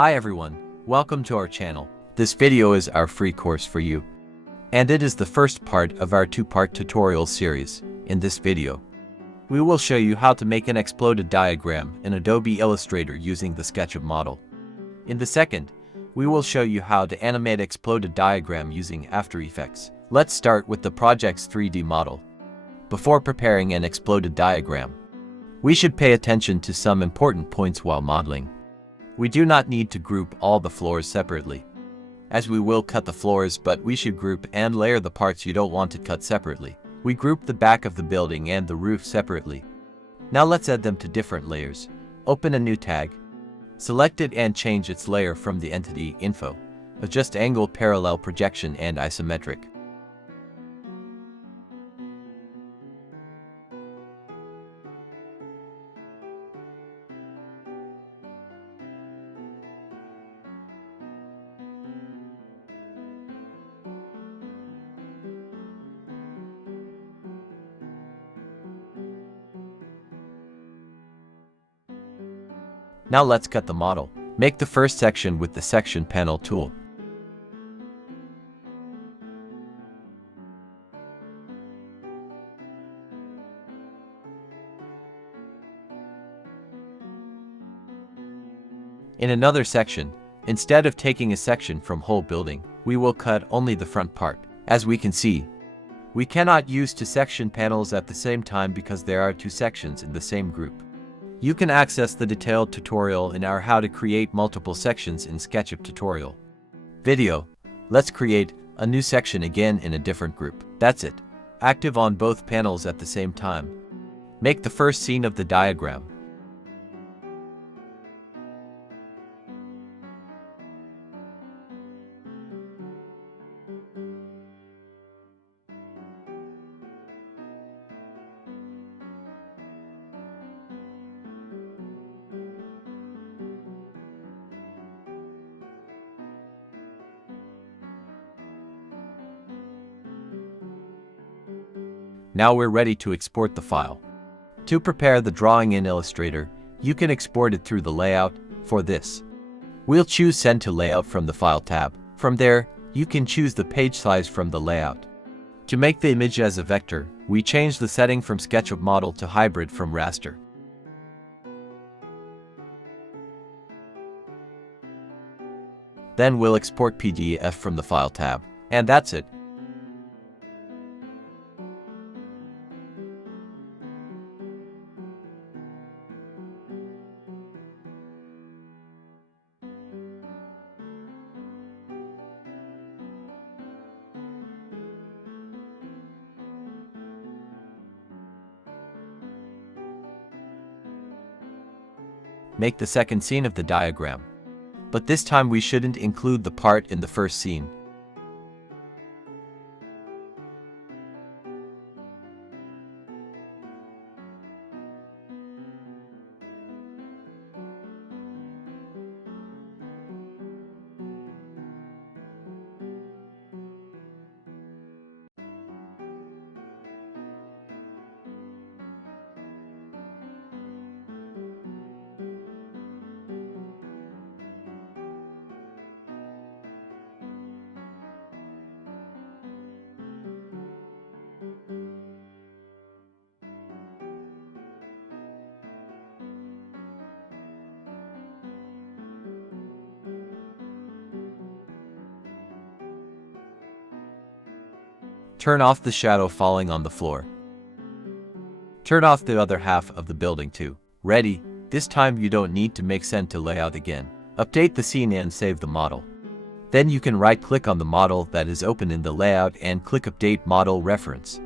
Hi everyone, welcome to our channel. This video is our free course for you. And it is the first part of our two-part tutorial series. In this video, we will show you how to make an exploded diagram in Adobe Illustrator using the Sketchup model. In the second, we will show you how to animate exploded diagram using After Effects. Let's start with the project's 3D model. Before preparing an exploded diagram, we should pay attention to some important points while modeling. We do not need to group all the floors separately, as we will cut the floors, but we should group and layer the parts you don't want to cut separately. We group the back of the building and the roof separately. Now let's add them to different layers. Open a new tag. Select it and change its layer from the entity info. Adjust angle, parallel projection, and isometric. Now let's cut the model. Make the first section with the Section Panel tool. In another section, instead of taking a section from whole building, we will cut only the front part. As we can see, we cannot use two section panels at the same time because there are two sections in the same group. You can access the detailed tutorial in our How to Create Multiple Sections in Sketchup tutorial video. Let's create a new section again in a different group. That's it. Active on both panels at the same time. Make the first scene of the diagram. Now we're ready to export the file. To prepare the drawing in Illustrator, you can export it through the layout. For this, we'll choose Send to Layout from the File tab. From there, you can choose the page size from the layout. To make the image as a vector, we change the setting from SketchUp Model to Hybrid from Raster. Then we'll export PDF from the File tab. And that's it. Make the second scene of the diagram. But this time we shouldn't include the part in the first scene. Turn off the shadow falling on the floor. Turn off the other half of the building too. Ready? This time you don't need to make Send to Layout again. Update the scene and save the model. Then you can right-click on the model that is open in the layout and click Update Model Reference.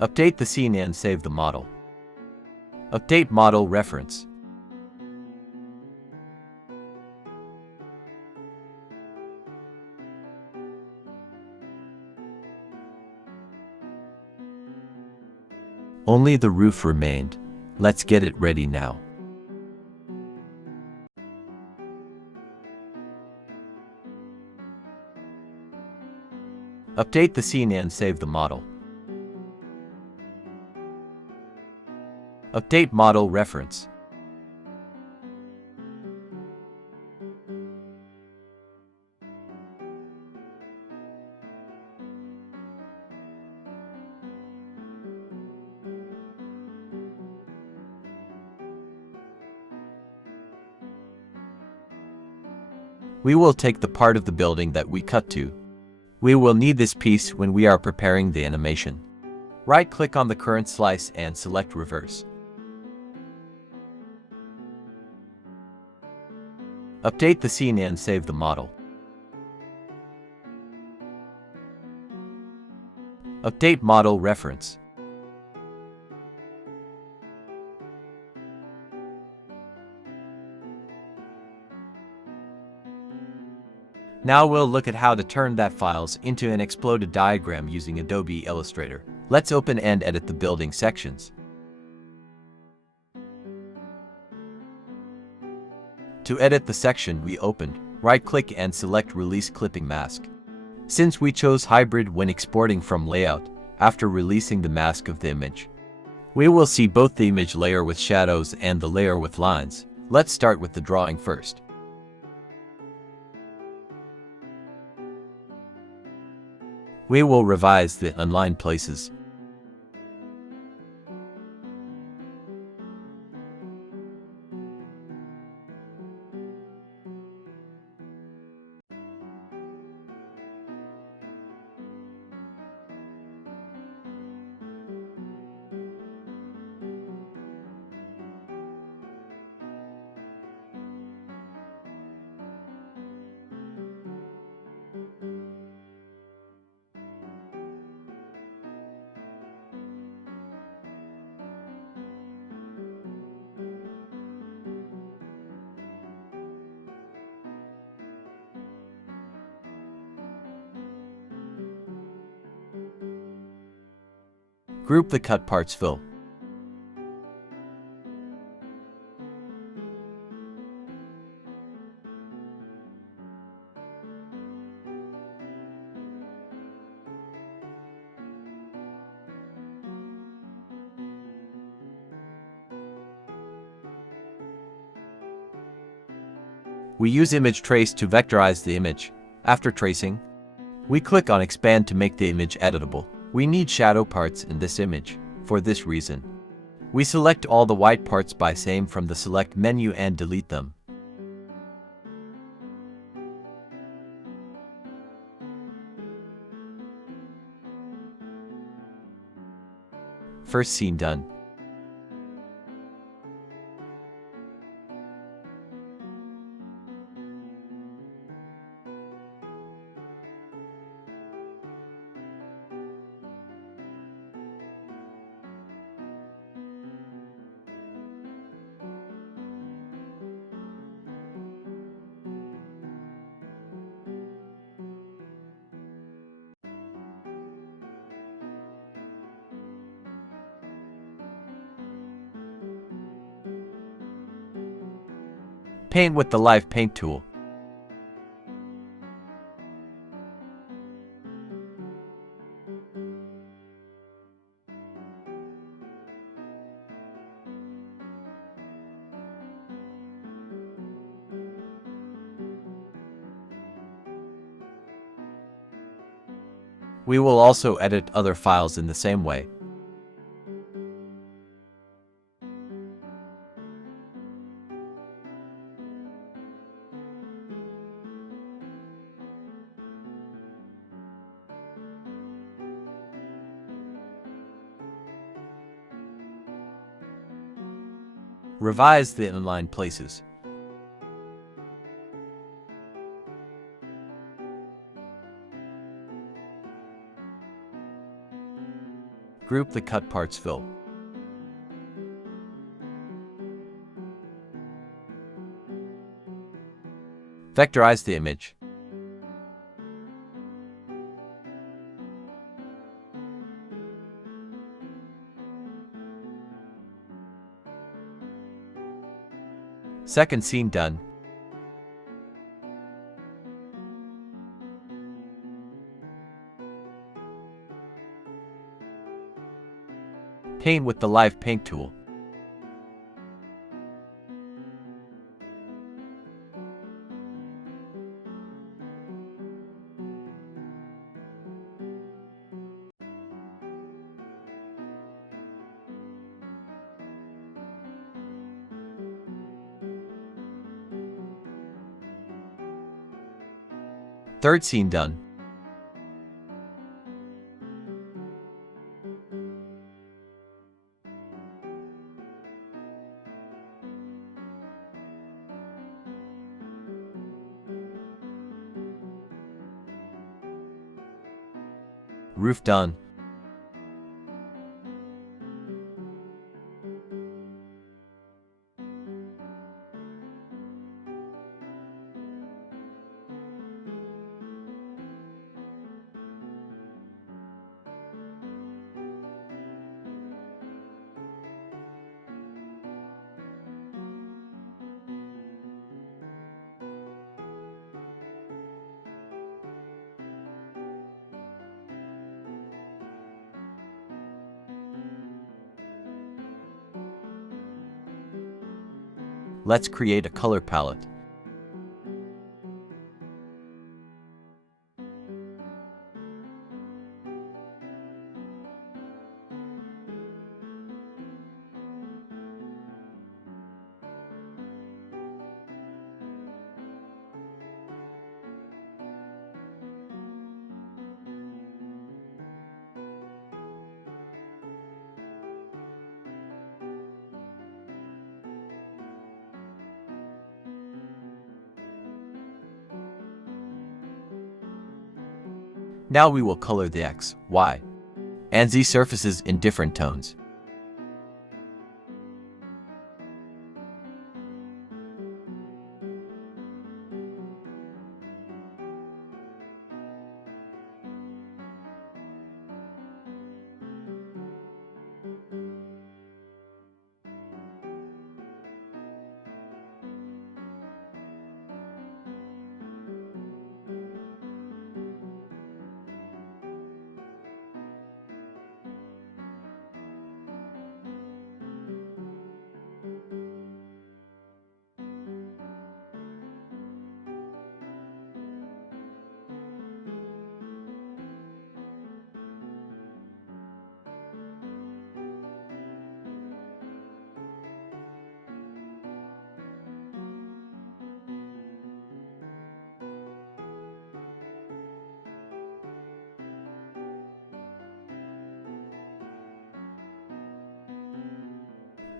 Update the scene and save the model. Update model reference. Only the roof remained. Let's get it ready now. Update the scene and save the model. Update model reference. We will take the part of the building that we cut to. We will need this piece when we are preparing the animation. Right-click on the current slice and select Reverse. Update the scene and save the model. Update model reference. Now we'll look at how to turn that files into an exploded diagram using Adobe Illustrator. Let's open and edit the building sections. To edit the section we opened, right-click and select Release Clipping Mask. Since we chose Hybrid when exporting from Layout, after releasing the mask of the image, we will see both the image layer with shadows and the layer with lines. Let's start with the drawing first. We will revise the unlined places. Group the cut parts fill. We use image trace to vectorize the image. After tracing, we click on Expand to make the image editable. We need shadow parts in this image. For this reason, we select all the white parts by same from the Select menu and delete them. First scene done. Paint with the Live Paint tool. We will also edit other files in the same way. Revise the inline places. Group the cut parts fill. Vectorize the image. Second scene done. Paint with the Live Paint tool. Third scene done. Roof done. Let's create a color palette. Now we will color the X, Y, and Z surfaces in different tones.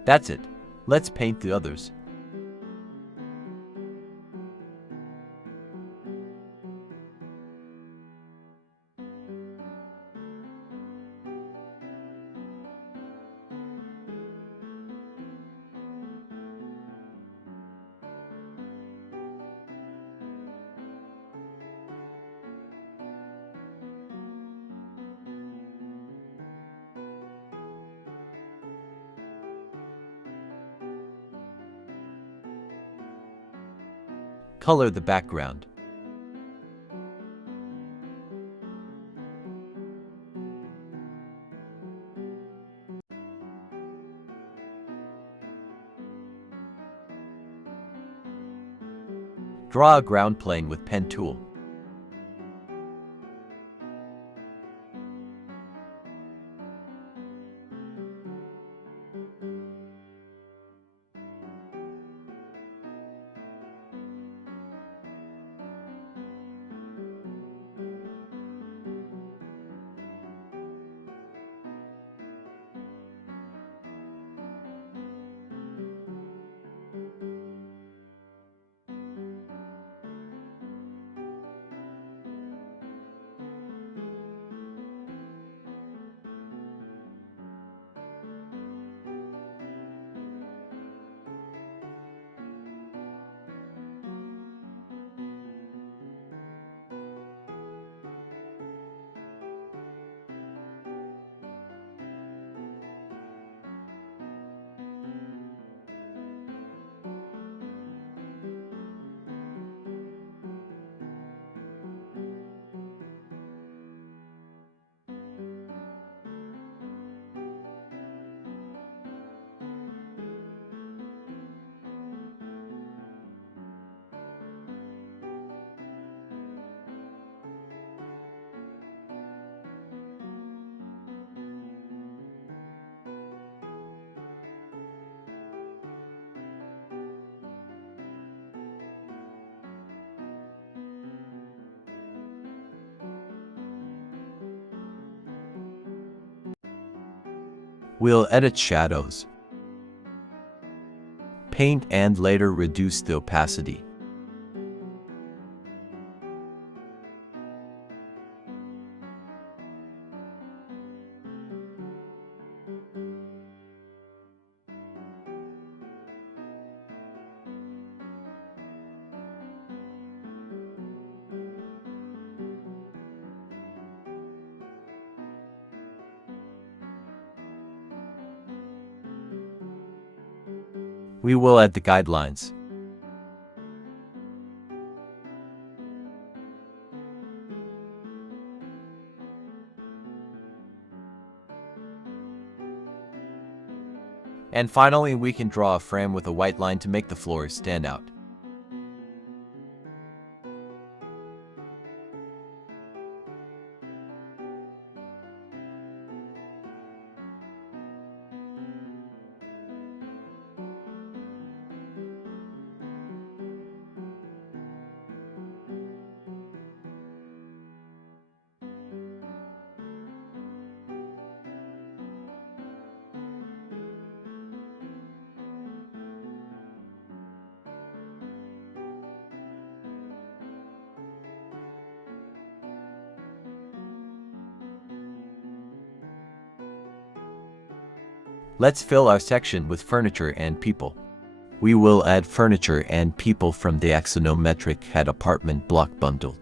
That's it. Let's paint the others. Color the background. Draw a ground plane with pen tool. We'll edit shadows, paint, and later reduce the opacity. We will add the guidelines. And finally, we can draw a frame with a white line to make the floors stand out. Let's fill our section with furniture and people. We will add furniture and people from the Axonometric CAD apartment block bundle.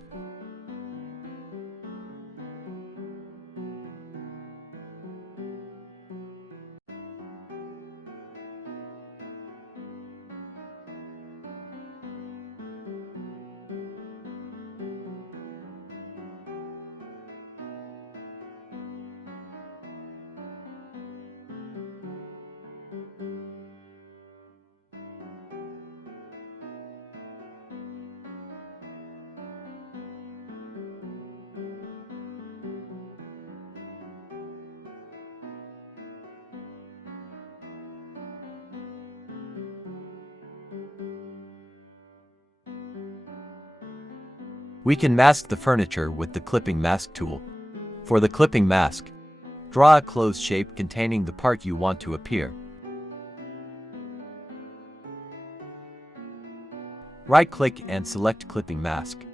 We can mask the furniture with the clipping mask tool. For the clipping mask, draw a closed shape containing the part you want to appear. Right-click and select Clipping Mask.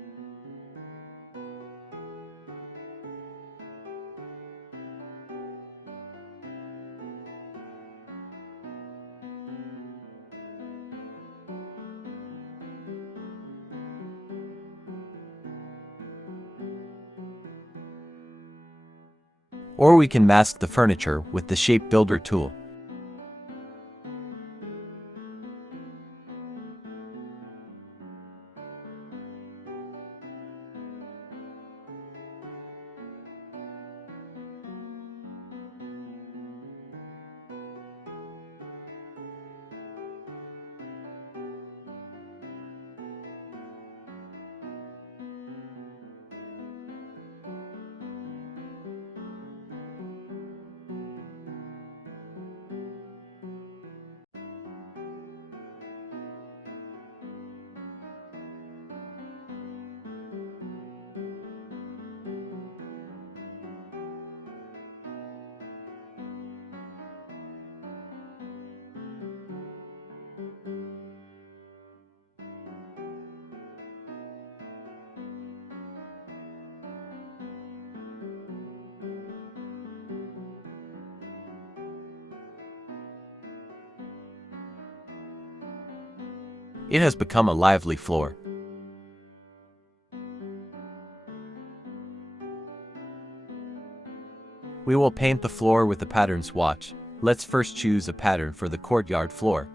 Or we can mask the furniture with the Shape Builder tool. It has become a lively floor. We will paint the floor with the pattern swatch. Let's first choose a pattern for the courtyard floor.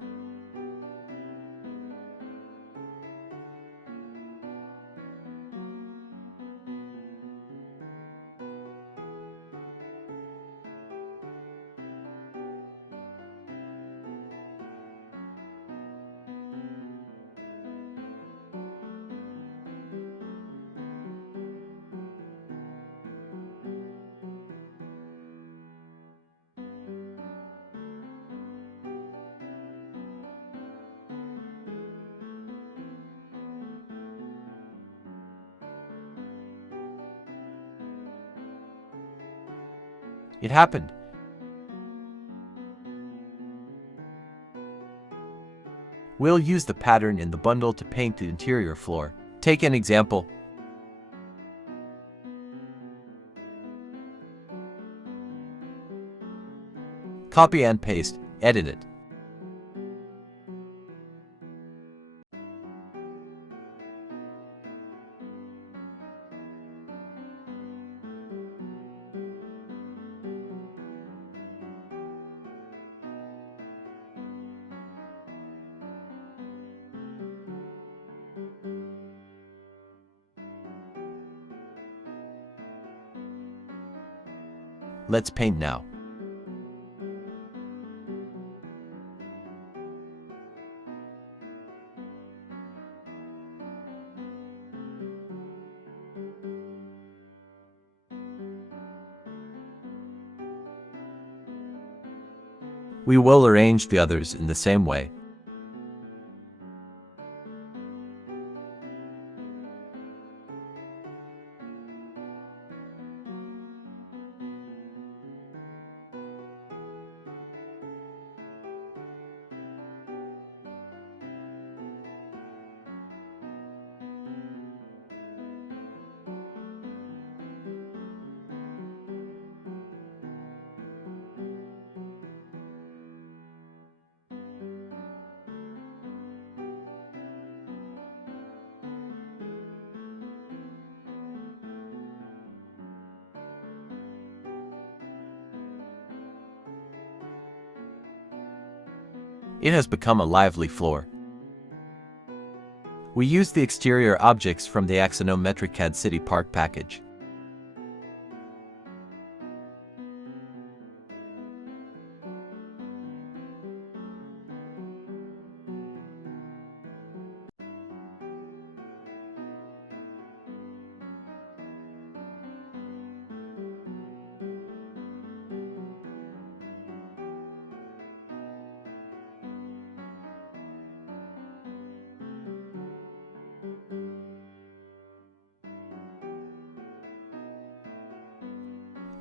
It happened. We'll use the pattern in the bundle to paint the interior floor. Take an example. Copy and paste, edit it. Let's paint now. We will arrange the others in the same way. It has become a lively floor. We use the exterior objects from the Axonometric CAD City Park package.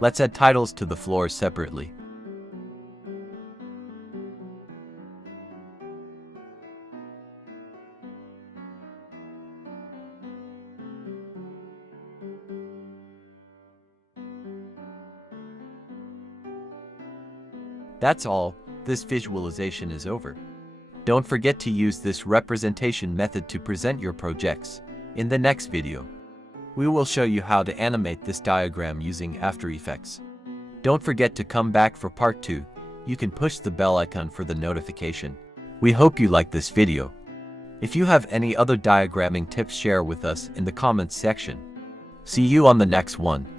Let's add titles to the floors separately. That's all. This visualization is over. Don't forget to use this representation method to present your projects. In the next video, we will show you how to animate this diagram using After Effects. Don't forget to come back for part 2. You can push the bell icon for the notification. We hope you like this video. If you have any other diagramming tips, share with us in the comments section. See you on the next one.